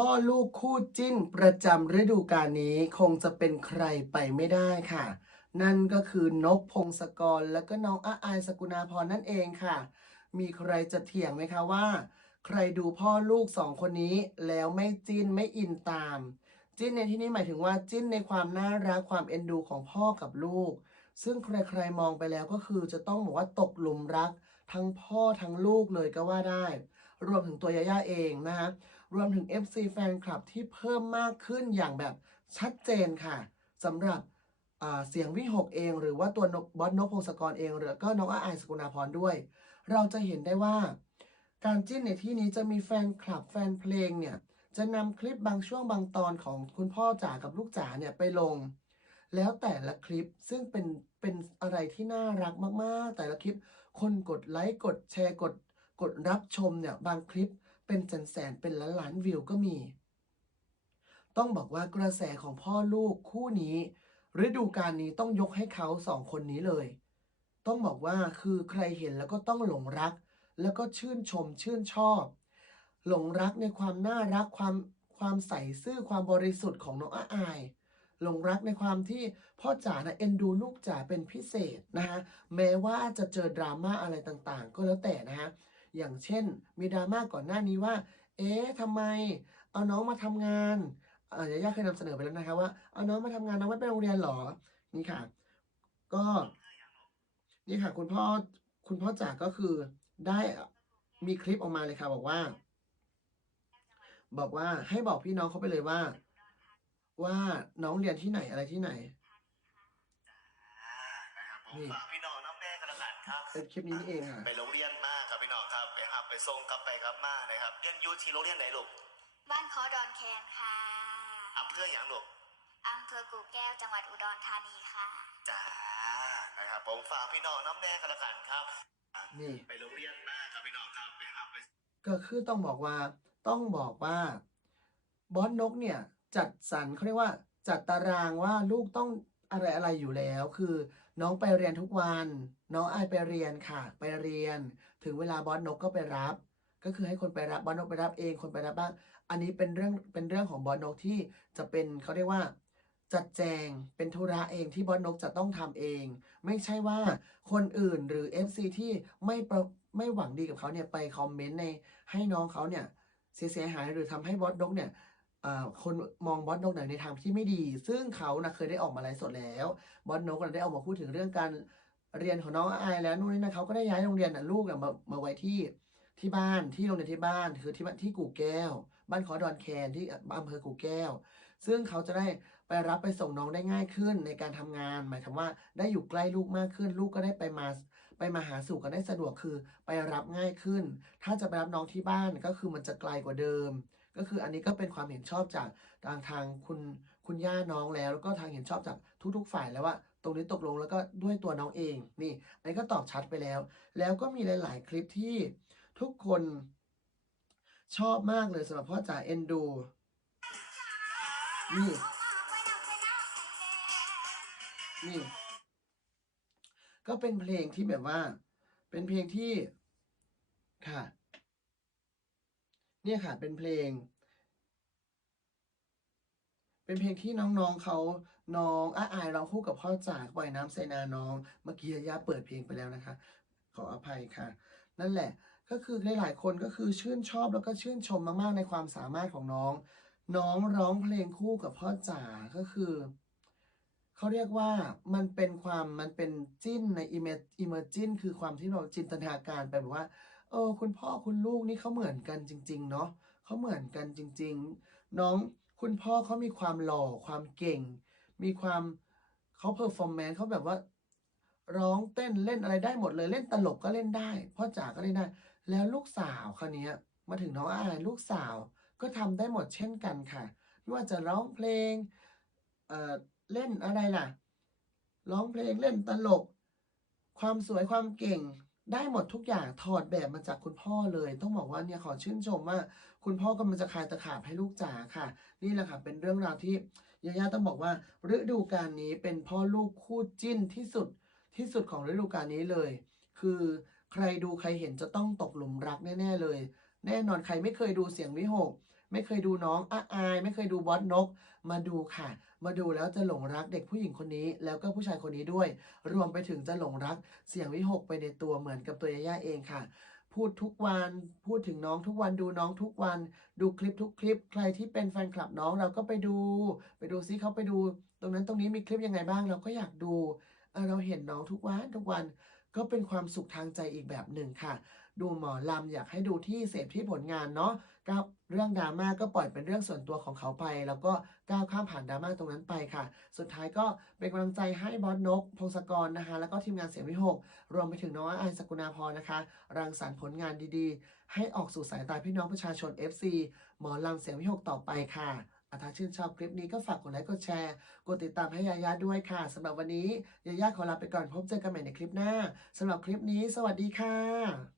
พ่อลูกคู่จิ้นประจำฤดูกาลนี้คงจะเป็นใครไปไม่ได้ค่ะ นั่นก็คือนกพงศกรและก็น้องอาอายสกุณาพรนั่นเองค่ะ มีใครจะเถียงไหมคะว่า ใครดูพ่อลูกสองคนนี้แล้วไม่จิ้นไม่อินตาม จิ้นในที่นี้หมายถึงว่าจิ้นในความน่ารักความเอ็นดูของพ่อกับลูก ซึ่งใครๆมองไปแล้วก็คือจะต้องบอกว่าตกหลุมรัก ทั้งพ่อทั้งลูกเลยก็ว่าได้ รวมถึงตัวยาย่าเองนะฮะ รวมถึง FC แฟนคลับที่เพิ่มมากขึ้นอย่างแบบชัดเจนค่ะสำหรับเสียงวิหกเอง หรือว่าตัวนกบอสนกพงศกรเองหรือก็น้องอาอายสกุณาพรด้วย เราจะเห็นได้ว่า การจิ้นในที่นี้จะมีแฟนคลับแฟนเพลงเนี่ย จะนำคลิปบางช่วงบางตอนของคุณพ่อจ๋ากับลูกจ๋าเนี่ยไปลง แล้วแต่ละคลิปซึ่งเป็นเป็นอะไรที่น่ารักมากๆ แต่ละคลิป คนกดไลค์กดแชร์กดกดรับชมเนี่ยบางคลิป เป็นแสนแสนเป็นล้านล้านวิวก็มี ต้องบอกว่ากระแสของพ่อลูกคู่นี้ฤดูกาลนี้ต้องยกให้เขาสองคนนี้เลย ต้องบอกว่าคือใครเห็นแล้วก็ต้องหลงรัก แล้วก็ชื่นชมชื่นชอบ หลงรักในความน่ารักความความใสซื่อความบริสุทธิ์ของน้องอาอายหลงรักในความที่พ่อจ๋านะเอ็นดูลูกจ๋าเป็นพิเศษนะฮะแม้ว่าจะเจอดราม่าอะไรต่างๆ ก็แล้วแต่นะฮะ อย่างเช่น มีดราม่าก่อนหน้านี้ว่า เอ๊ะทำไม เอาน้องมาทำงานเอ่อยาย่าเคยนำเสนอไปแล้วนะคะว่าเอาน้องมาทำงานน้องไม่ไปโรงเรียนเหรอ นี่ค่ะ ก็ นี่ค่ะ คุณพ่อคุณพ่อจ๋าก็คือได้มีคลิปออกมาเลยค่ะ บอกว่า บอกว่าให้บอกพี่น้องเขาไปเลยว่า ว่าน้องเรียนที่ไหนอะไรที่ไหนอ่านะครับผมนี่ฝากพี่น้องน้ำแน่กันละกันครับเป็นคลิปนี้นี่เองค่ะไปโรงเรียนมากครับ พี่น้องครับไปครับไปส่งกลับไปครับมานะครับเรียนอยูที่โรงเรียนไหนลูกบ้านคอดอนแคนค่ะอำเภออย่างลูกอำเภอกู่แก้วจังหวัดอุดรธานีค่ะจ้านะครับผมฝากพี่น้องน้ำแน่กันละกันครับนี่ไปโรงเรียนมากครับพี่น้องครับไปครับไปก็คือต้องบอกว่าต้องบอกว่าบอสนกเนี่ยจัดสรรเขาเรียกว่าจัดตารางว่าลูกต้องอะไรอะไรอยู่แล้ว คือ น้องไปเรียนทุกวัน น้องอายไปเรียนค่ะ ไปเรียน ถึงเวลาบอสนกก็ไปรับ ก็คือให้คนไปรับบอสนกไปรับเองคนไปรับบ้าง อันนี้เป็นเรื่องเป็นเรื่องของบอสนกที่จะเป็นเขาเรียกว่า จัดแจงเป็นธุระเองที่บอสนกจะต้องทำเอง ไม่ใช่ว่าคนอื่นหรือ FC ที่ไม่ไม่หวังดีกับเขาเนี่ยไปคอมเมนต์ในให้น้องเขาเนี่ยเสียหายหรือทำให้บอสนกเนี่ย คนมองบอสนกในทางที่ไม่ดี ซึ่งเขานะเคยได้ออกมาไลฟ์สดแล้วบอสนกได้ออกมาพูดถึงเรื่องการเรียนของน้องอายแล้วนู่นนี่นะเขาก็ได้ย้ายโรงเรียนนะลูกนะมามาไว้ที่ที่บ้านที่โรงเรียนที่บ้านคือที่บ้านที่กู่แก้ว บ้านขอดอนแคนที่อำเภอกู่แก้ว ซึ่งเขาจะได้ไปรับไปส่งน้องได้ง่ายขึ้นในการทำงาน หมายถึงว่าได้อยู่ใกล้ลูกมากขึ้น ลูกก็ได้ไปมาไปมาหาสู่กันได้สะดวกคือไปรับง่ายขึ้น ถ้าจะไปรับน้องที่บ้านก็คือมันจะไกลกว่าเดิม ก็คืออันนี้ก็เป็นความเห็นชอบจากทางทางคุณคุณย่าน้องแล้วแล้วก็ทางเห็นชอบจากทุกๆฝ่ายแล้วว่า ตรงนี้ตกลงแล้วก็ด้วยตัวน้องเองนี่อันนี้ก็ตอบชัดไปแล้ว แล้วก็มีหลาย ๆ คลิปที่ทุกคนชอบมากเลยสำหรับพ่อจ๋าเอ็นดูนี่นี่ ก็เป็นเพลงที่แบบว่า เป็นเพลงที่ค่ะ เนี่ยค่ะเป็นเพลง เป็นเพลงที่น้องๆเขาน้องอาอายร้องคู่กับพ่อจ๋าปล่อยน้ำใส่นาน้อง เมื่อกี้ย่าเปิดเพลงไปแล้วนะคะ ขออภัยค่ะ นั่นแหละก็คือหลายๆคนก็คือชื่นชอบแล้วก็ชื่นชมมากๆในความสามารถของน้อง น้องร้องเพลงคู่กับพ่อจ๋าก็คือเขาเรียกว่ามันเป็นความมันเป็นจิ้นในอิเมอิเมจินคือความที่เราจินตนาการไปแบบว่า เออ คุณพ่อคุณลูกนี่เขาเหมือนกันจริง ๆ เนาะเขาเหมือนกันจริง ๆ น้องคุณพ่อเขามีความหล่อความเก่ง มีความเขาเพอร์ฟอร์แมนซ์เขาแบบว่า ร้องเต้นเล่นอะไรได้หมดเลยเล่นตลกก็เล่นได้พ่อจ๋าก็เล่นได้ แล้วลูกสาวคนนี้มาถึงน้องอายลูกสาวก็ทำได้หมดเช่นกันค่ะไม่ว่าจะร้องเพลงเอ่อเล่นอะไรล่ะ ร้องเพลงเล่นตลก ความสวยความเก่ง ได้หมดทุกอย่างถอดแบบมาจากคุณพ่อเลย ต้องบอกว่าเนี่ยขอชื่นชมว่า คุณพ่อกำลังจะคลายตะขาบให้ลูกจ๋าค่ะ นี่แหละค่ะเป็นเรื่องราวที่ยาย่าต้องบอกว่าฤดูกาลนี้เป็นพ่อลูกคู่จิ้นที่สุดที่สุดของฤดูกาลนี้เลย คือใครดูใครเห็นจะต้องตกหลุมรักแน่ ๆ เลย แน่นอนใครไม่เคยดูเสียงวิหก ไม่เคยดูน้องอาอาย ไม่เคยดูบอสนก มาดูค่ะ มาดูแล้วจะหลงรักเด็กผู้หญิงคนนี้ แล้วก็ผู้ชายคนนี้ด้วย รวมไปถึงจะหลงรักเสียงวิหกไปในตัวเหมือนกับตัวยาย่าเองค่ะ พูดทุกวันพูดถึงน้องทุกวันดูน้องทุกวัน ดูคลิปทุกคลิป ใครที่เป็นแฟนคลับน้องเราก็ไปดู ไปดูซิเขาไปดู ตรงนั้นตรงนี้มีคลิปยังไงบ้างเราก็อยากดูเเราเห็นน้องทุกวันทุกวัน ก็เป็นความสุขทางใจอีกแบบหนึ่งค่ะ ดูหมอลำอยากให้ดูที่เสพที่ผลงานเนาะก้าวเรื่องดราม่าก็ปล่อยเป็นเรื่องส่วนตัวของเขาไป แล้วก็ก้าวข้ามผ่านดราม่าตรงนั้นไปค่ะ สุดท้ายก็เป็นกำลังใจให้บอสนก พงศกรนะคะ แล้วก็ทีมงานเสียงวิหก รวมไปถึงน้องอายสกุณาพรนะคะ รังสรรค์ผลงานดีๆ ให้ออกสู่สายตาพี่น้องประชาชน FC หมอลำเสียงวิหกต่อไปค่ะ ถ้าชื่นชอบคลิปนี้ก็ฝากกดไลค์กดแชร์ กดติดตามให้ยายาด้วยค่ะสำหรับวันนี้ยายาขอลาไปก่อนพบเจอกันใหม่ในคลิปหน้าสำหรับคลิปนี้ สวัสดีค่ะ